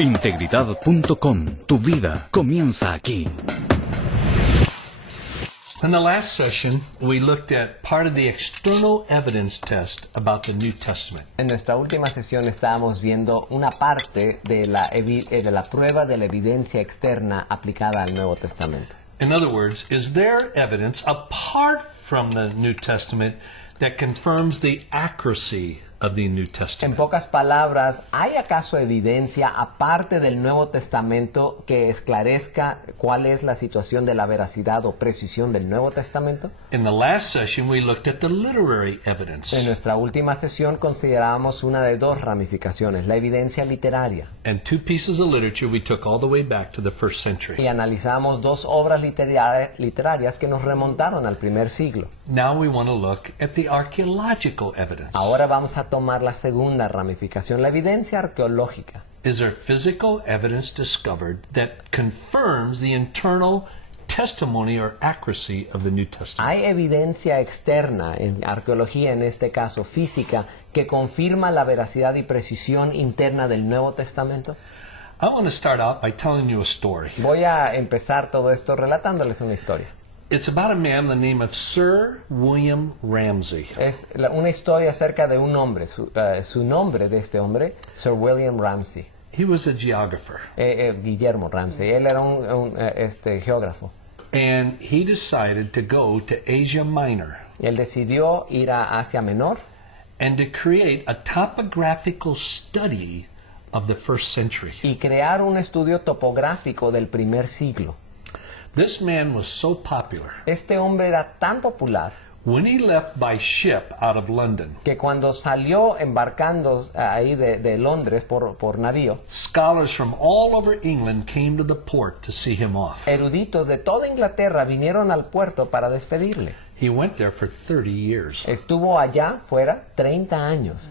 Integridad.com. Tu vida comienza aquí. In the last session, we looked at part of the external evidence test about the New Testament. En nuestra última sesión estábamos viendo una parte de la prueba de la evidencia externa aplicada al Nuevo Testamento. In other words, is there evidence apart from the New Testament that confirms the accuracy of the New En Testament? pocas palabras, ¿hay acaso evidencia aparte del Nuevo Testamento que esclarezca cuál es la situación de la veracidad o precisión del Nuevo Testamento? In the last session, we looked at the literary evidence. En nuestra última sesión considerábamos una de dos ramificaciones, la evidencia literaria. And two pieces of literature we took all the way back to the first century. Y analizamos dos obras literarias que nos remontaron al primer siglo. Now we want to look at the archaeological evidence. Ahora vamos a tomar la segunda ramificación, la evidencia arqueológica. Is there physical evidence discovered that confirms the internal testimony or accuracy of the New Testament? ¿Hay evidencia externa, en arqueología en este caso física, que confirma la veracidad y precisión interna del Nuevo Testamento? I want to start out by telling you a story. Voy a empezar todo esto relatándoles una historia. It's about a man the name of Sir William Ramsay. Es una historia acerca de un hombre, su nombre de este hombre, Sir William Ramsay, He was a geographer, Guillermo Ramsay. Él era un geógrafo. and he decided to go to Asia Minor Él decidió ir a Asia Menor and to create a topographical study of the first century. y crear un estudio topográfico del primer siglo. This man was so popular. Este hombre era tan popular When he left by ship out of London, que cuando salió embarcando ahí de Londres por navío, scholars from all over England came to the port to see him off. eruditos de toda Inglaterra vinieron al puerto para despedirle. He went there for 30 years Estuvo allá fuera 30 años,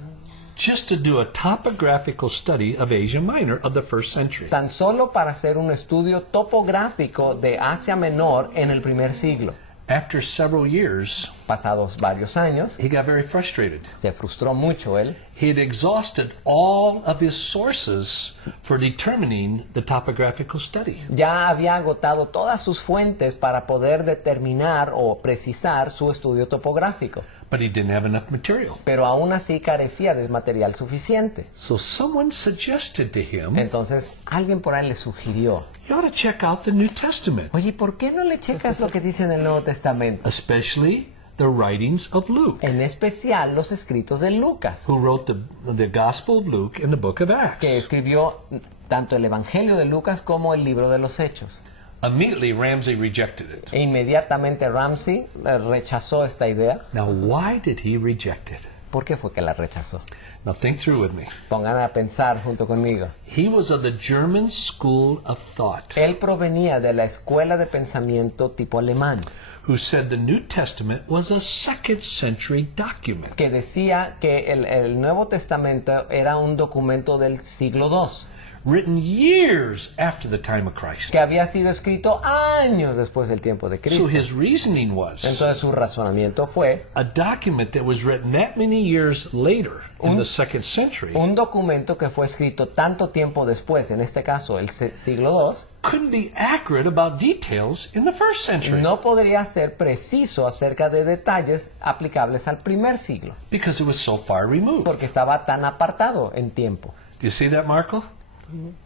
just to do a topographical study of Asia Minor of the first century. tan solo para hacer un estudio topográfico de Asia Menor en el primer siglo. After several years, Pasados varios años, he got very frustrated. se frustró mucho él. He had exhausted all of his sources for determining the topographical study. Ya había agotado todas sus fuentes para poder determinar o precisar su estudio topográfico, But he didn't have enough material. pero aún así carecía de material suficiente. So someone suggested to him, Entonces alguien por ahí le sugirió, you ought to check out the New Testament, oye, ¿por qué no le checas lo que dice en el Nuevo Testamento? especially the writings of Luke, En especial los escritos de Lucas, who wrote the Gospel of Luke and the book of que Acts. escribió tanto el Evangelio de Lucas como el libro de los Hechos. Immediately, Ramsay rejected it. E inmediatamente Ramsay rechazó esta idea. Now, why did he reject it? ¿Por qué fue que la rechazó? Now, think through with me. Pongan a pensar junto conmigo. He was of the German school of thought, Él provenía de la escuela de pensamiento tipo alemán, who said the New Testament was a second century document. que decía que el Nuevo Testamento era un documento del siglo II, Written years after the time of Christ. que había sido escrito años después del tiempo de So Cristo. his reasoning was Entonces su razonamiento fue a document that was written that many years later in the second century un documento que fue escrito tanto tiempo después, en este caso el siglo II, couldn't be accurate about details in the first century no podría ser preciso acerca de detalles aplicables al primer siglo, because it was so far removed. porque estaba tan apartado en tiempo. Do you see that, Marco?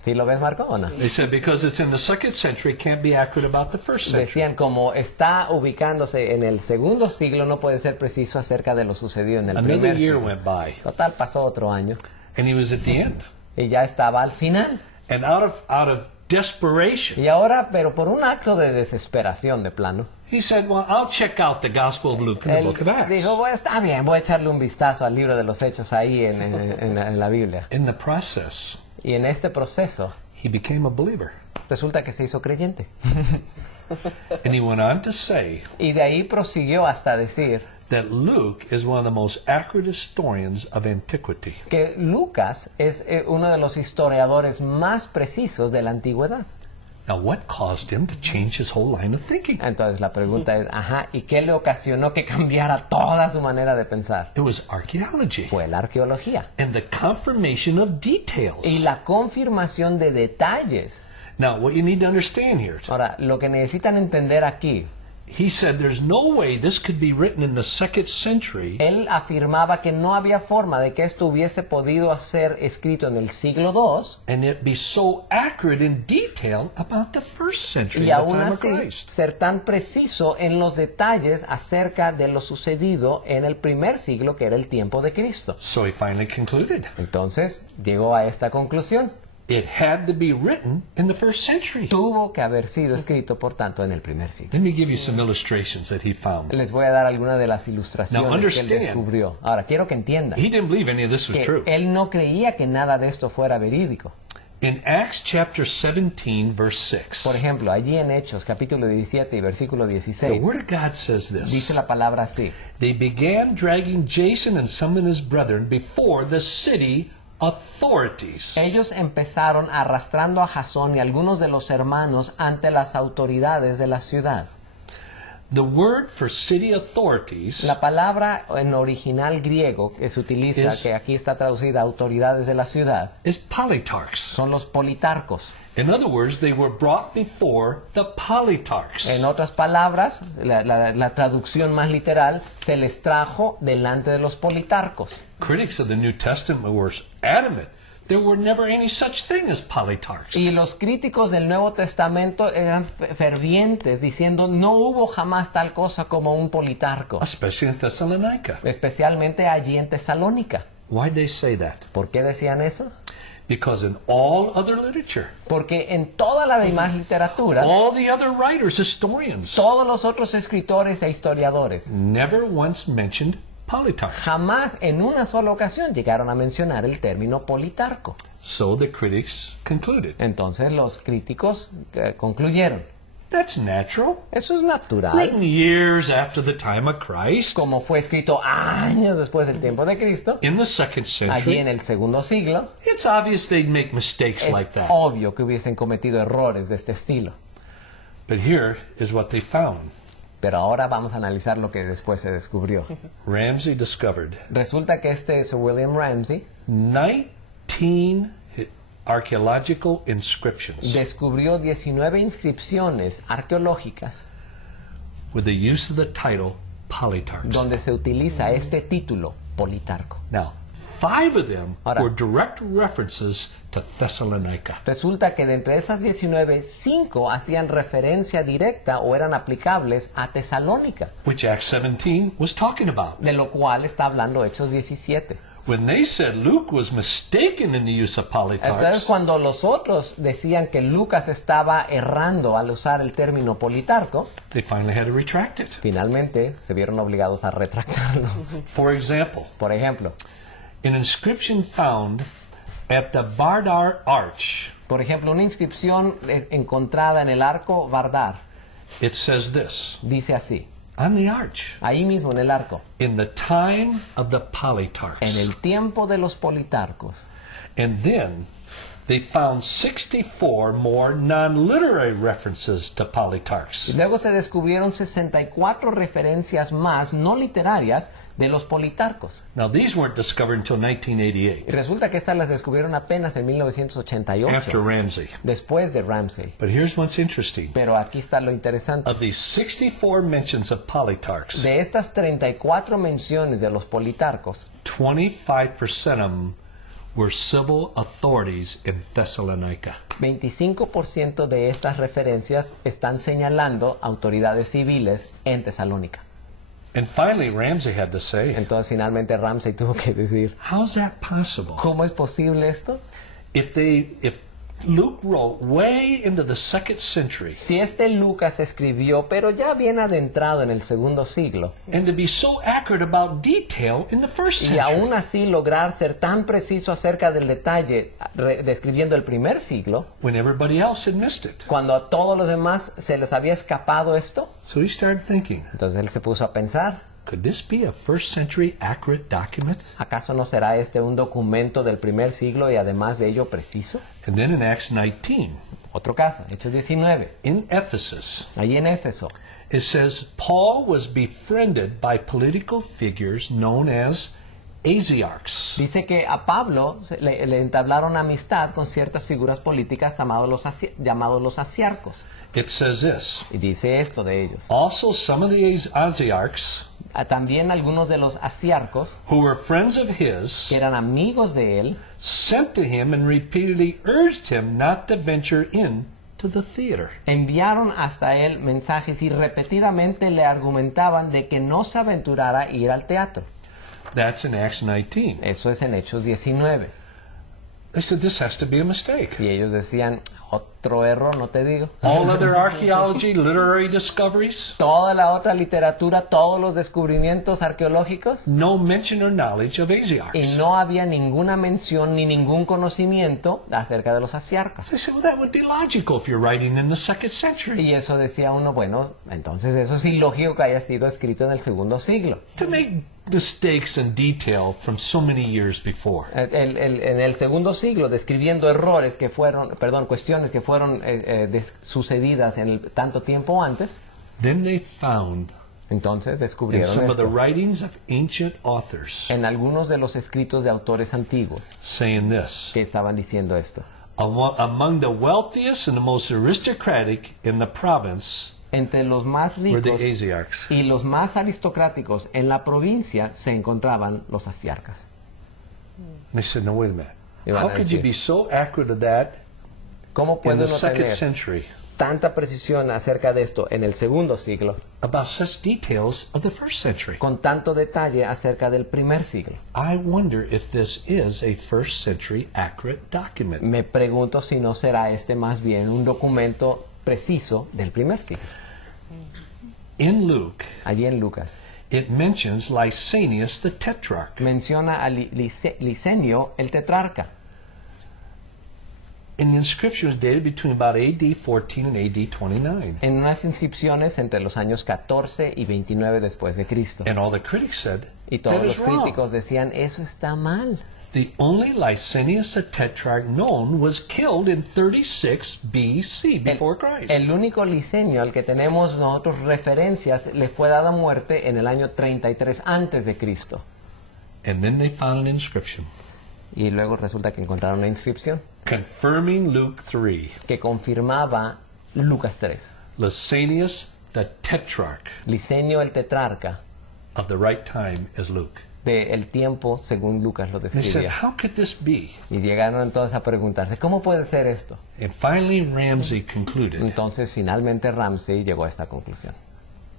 ¿Sí lo ves, Marco, o no? They said because it's in the second century, it can't be accurate about the first century. Decían, como está ubicándose en el segundo siglo, no puede ser preciso acerca de lo sucedido en el Another primer year siglo. went by, Total, pasó otro año and he was at the end. y ya estaba al final. And out of desperation, Y ahora, pero por un acto de desesperación de plano, he said, well, I'll check out the Gospel of Luke and the él book of Acts. dijo, bueno, está bien, voy a echarle un vistazo al libro de los Hechos ahí en la Biblia. In the process, Y en este proceso, he became a believer. resulta que se hizo creyente. And he went on to say Y de ahí prosiguió hasta decir that Luke is one of the most accurate historians of antiquity. que Lucas es uno de los historiadores más precisos de la antigüedad. Now, what caused him to change his whole line of thinking? Entonces la pregunta es, ¿y qué le ocasionó que cambiara toda su manera de pensar? It was archaeology Fue la arqueología and the confirmation of details. y la confirmación de detalles. Now, what you need to understand here, Ahora, lo que necesitan entender aquí, he said there's no way this could be written in the 2nd century él afirmaba que no había forma de que esto hubiese podido ser escrito en el siglo II and it be so accurate in detail about the 1st century, y the aún time of así Christ. ser tan preciso en los detalles acerca de lo sucedido en el primer siglo, que era el tiempo de Cristo. So he finally concluded Entonces llegó a esta conclusión. it had to be written in the 1st century. Tuvo que haber sido escrito, por tanto, en el primer siglo. Let me give you some illustrations that he found. Les voy a dar algunas de las ilustraciones Now, que él understand. descubrió. Ahora, quiero que entiendan He didn't believe any of this was que true. él no creía que nada de esto fuera verídico. In Acts chapter 17, verse 6, Por ejemplo, allí en Hechos, capítulo 17 y versículo the 16, Word of God says this. dice la palabra así. They began dragging Jason and some of his brethren before the city authorities. Ellos empezaron arrastrando a Jasón y algunos de los hermanos ante las autoridades de la ciudad. The word for city authorities La palabra en original griego que se utiliza, que aquí está traducida autoridades de la ciudad, is politarchs. son los politarcos. In other words, they were brought before the politarchs. En otras palabras, la traducción más literal, se les trajo delante de los politarcos. Critics of the New Testament were adamant there were never any such thing as politarchs. Y los críticos del Nuevo Testamento eran fervientes, diciendo no hubo jamás tal cosa como un politarco, Especially in Thessalonica. especialmente allí en Tesalónica. Why'd they say that? ¿Por qué decían eso? Because in all other literature, Porque en toda la demás literatura, all the other writers, historians, todos los otros escritores e historiadores never once mentioned politarchs. jamás en una sola ocasión llegaron a mencionar el término politarco. So the critics concluded. Entonces los críticos concluyeron, That's natural. eso es natural. Written years after the time of Christ, Como fue escrito años después del tiempo de Cristo, in the 2nd allí en century, el segundo siglo, it's obvious they'd make mistakes es like that. obvio que hubiesen cometido errores de este estilo. But here is what they found. Pero ahora vamos a analizar lo que después se descubrió. Ramsey discovered Resulta que Sir William Ramsay 19 archaeological inscriptions descubrió 19 inscripciones arqueológicas with the use of the title Politarchs. donde se utiliza este título, Politarco. Now, 5 of them Ahora. were direct references to Thessalonica, Resulta que de entre esas 19, 5 hacían referencia directa o eran aplicables a Tesalónica, which Acts 17 was talking about. de lo cual está hablando Hechos 17. When they said Luke was mistaken in the use of Entonces, Politarchs, cuando los otros decían que Lucas estaba errando al usar el término Politarco, they finally had to retract it. finalmente se vieron obligados a retractarlo. For example, Por ejemplo, an inscription found at the Vardar Arch, una inscripción encontrada en el arco Vardar it says this, dice así, on the arch, ahí mismo en el arco, in the time of the en Politarchs. el tiempo de los Politarcos. And then they found 64 more non-literary references to Politarchs. Y luego se descubrieron 64 referencias más no literarias de los Politarcos. Now, these weren't discovered until Y 1988, resulta que estas las descubrieron apenas en after 1988, Ramsey. después de Ramsay. But here's what's interesting. Pero aquí está lo interesante. Of these 64 mentions of Politarchs, De estas 34 menciones de los Politarcos, 25% of them were civil authorities in Thessalonica. 25% de estas referencias están señalando autoridades civiles en Tesalónica. And finally, Ramsey had to say, Entonces finalmente Ramsay tuvo que decir, how's that possible? ¿cómo es posible esto? If Luke wrote way into the 2nd century, Si Lucas escribió, pero ya bien adentrado en el segundo siglo, and to be so accurate about detail in the 1st y aún century, así lograr ser tan preciso acerca del detalle describiendo el primer siglo, when everybody else had missed it. cuando a todos los demás se les había escapado esto, So he started thinking, entonces él se puso a pensar, could this be a 1st century accurate document? ¿acaso no será este un documento del primer siglo y además de ello preciso? And then in Acts 19, Otro caso, Hechos 19, In Ephesus, allí en Éfeso. it says Paul was befriended by political figures known as Asiarchs. Dice que a Pablo le entablaron amistad con ciertas figuras políticas llamados los asiarcos. It says this. Y dice esto de ellos. Also, some of the Asiarchs, También algunos de los asiarcos, who were friends of his, que eran amigos de él, sent to him and repeatedly urged him not to venture into the theater. enviaron hasta él mensajes y repetidamente le argumentaban de que no se aventurara a ir al teatro. That's in Acts 19. Eso es en Hechos 19. They said this has to be a mistake. Y ellos decían, otro error, no te digo. All other archaeology, literary discoveries, Toda la otra literatura, todos los descubrimientos arqueológicos, no mention or knowledge of y Asiarchs. no había ninguna mención ni ningún conocimiento acerca de los asiarcos. They said, well, that would be logical if you're writing in the 2nd century. Y eso decía uno, bueno, entonces eso es ilógico que haya sido escrito en el segundo siglo. To make mistakes in detail from so many years before. En el segundo siglo, describiendo errores que fueron, perdón, cuestiones que fueron sucedidas en tanto tiempo antes, Then they found entonces in descubrieron some of the esto writings of ancient authors en algunos de los escritos de autores antiguos saying this. que estaban diciendo esto. Among the wealthiest and the most aristocratic in the province Entre los más were the ricos Asiarchs. y los más aristocráticos en la provincia se encontraban los asiarcas. And they said, no, wait a minute. Y van How a could you decir, be so accurate of that ¿Cómo in puede the uno 2nd tener century tanta precisión acerca de esto en el segundo siglo, about such details of the 1st century? con tanto detalle acerca del primer siglo? I wonder if this is a 1st century accurate document. Me pregunto si no será este más bien un documento preciso del primer siglo. In Luke, Allí en Lucas it mentions Lysanias the tetrarch. menciona a Licenio el tetrarca. And the inscription was dated between about AD 14 and AD 29. En unas inscripciones entre los años 14 y 29 después de Cristo. And all the critics said, Y todos that los is wrong. críticos decían, eso está mal. The only Lysanias the tetrarch known was killed in 36 BC, before Christ. El único Licenio al que tenemos nosotros referencias le fue dada muerte en el año 33 antes de Cristo. And then they found an inscription Y luego resulta que encontraron una inscripción confirming Luke 3. que confirmaba Lucas 3. Lysanias the tetrarch Licenio el tetrarca of the right time as Luke. del tiempo según Lucas lo They said, describía. how could this be? Y llegaron entonces a preguntarse, ¿cómo puede ser esto? And finally Ramsey concluded Entonces finalmente Ramsey llegó a esta conclusión.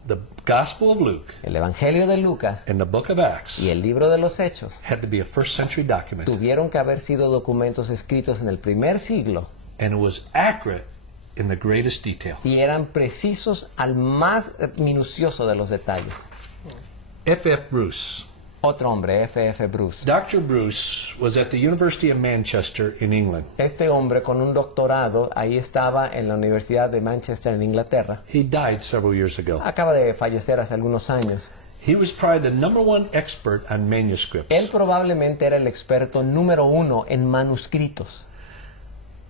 the Gospel of Luke El Evangelio de Lucas and the book of Acts y el libro de los Hechos had to be a 1st century document. tuvieron que haber sido documentos escritos en el primer siglo And it was accurate in the greatest detail. y eran precisos al más minucioso de los detalles. F.F. Bruce. Otro hombre, F.F. Bruce. Dr. Bruce was at the University of Manchester in England. Este hombre con un doctorado, ahí estaba en la Universidad de Manchester en Inglaterra. He died several years ago. Acaba de fallecer hace algunos años. He was probably the #1 expert on manuscripts. Él probablemente era el experto número 1 en manuscritos.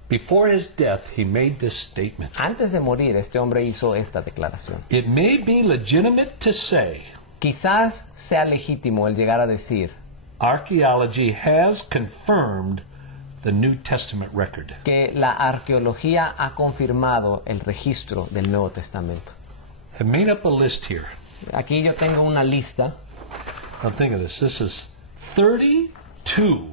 Before his death, he made this statement. Antes de morir, este hombre hizo esta declaración. It may be legitimate to say Quizás sea legítimo el llegar a decir archaeology has confirmed the New Testament record. que la arqueología ha confirmado el registro del Nuevo Testamento. I've made up a list here. Aquí yo tengo una lista. Now think of this. This is 32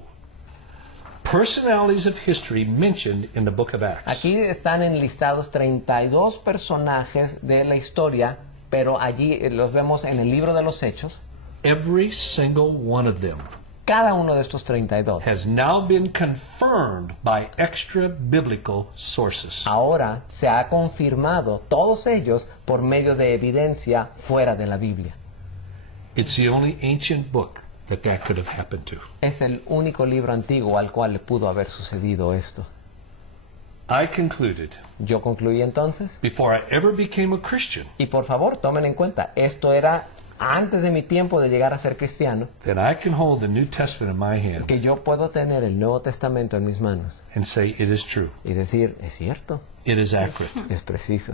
personalities of history mentioned in the book of Acts. Aquí están enlistados 32 personajes de la historia, pero allí los vemos en el libro de los Hechos. Every single one of them Cada uno de estos 32 has now been confirmed by extra biblical sources. ahora se ha confirmado, todos ellos, por medio de evidencia fuera de la Biblia. It's the only ancient book that could have happened to. Es el único libro antiguo al cual le pudo haber sucedido esto. I concluded, Yo concluí entonces, before I ever became a Christian, y por favor tomen en cuenta, esto era antes de mi tiempo de llegar a ser cristiano, that I can hold the New Testament in my hand que yo puedo tener el Nuevo Testamento en mis manos and say it is true, y decir, es cierto, it is accurate, es preciso,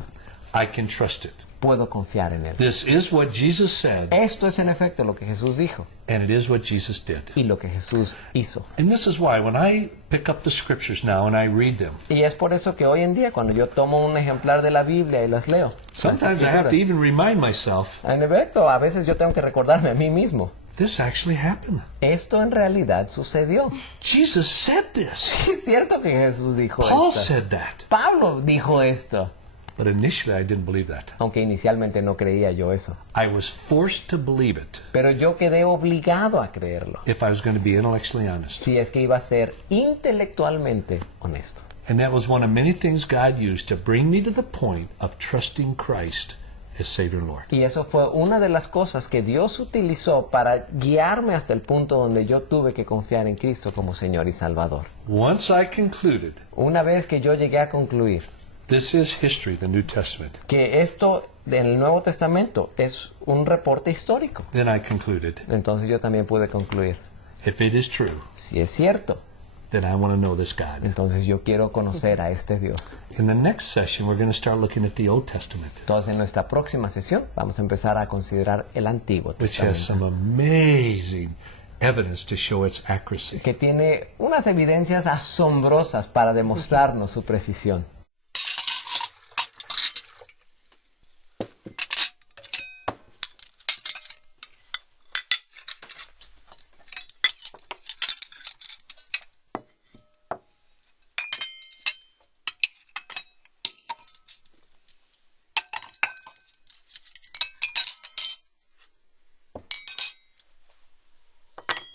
I can trust it. puedo confiar en él. This is what Jesus said, Esto es en efecto lo que Jesús dijo and it is what Jesus did. y lo que Jesús hizo. And this is why when I pick up the scriptures now and I read them, Y es por eso que hoy en día cuando yo tomo un ejemplar de la Biblia y las leo, las sometimes I have escrituras, to even remind myself, en efecto, a veces yo tengo que recordarme a mí mismo, this actually happened. esto en realidad sucedió. Jesus said this. Sí, es cierto que Jesús dijo Paul esto. said that. Pablo dijo esto, But initially I didn't believe that. aunque inicialmente no creía yo eso. I was forced to believe it Pero yo quedé obligado a creerlo, if I was going to be intellectually honest. si es que iba a ser intelectualmente honesto. And that was one of many things God used to bring me to the point of trusting Christ as Savior and Lord. Y eso fue una de las cosas que Dios utilizó para guiarme hasta el punto donde yo tuve que confiar en Cristo como Señor y Salvador. Once I concluded, Una vez que yo llegué a concluir this is history, the New Testament, que esto en el Nuevo Testamento es un reporte histórico, then I concluded, entonces yo también pude concluir, if it is true, si es cierto, then I want to know this God. entonces yo quiero conocer a este Dios. In the next session, we're going to start looking at the Old Testament, Entonces en nuestra próxima sesión vamos a empezar a considerar el Antiguo which has Testamento, some amazing evidence to show its accuracy. que tiene unas evidencias asombrosas para demostrarnos su precisión.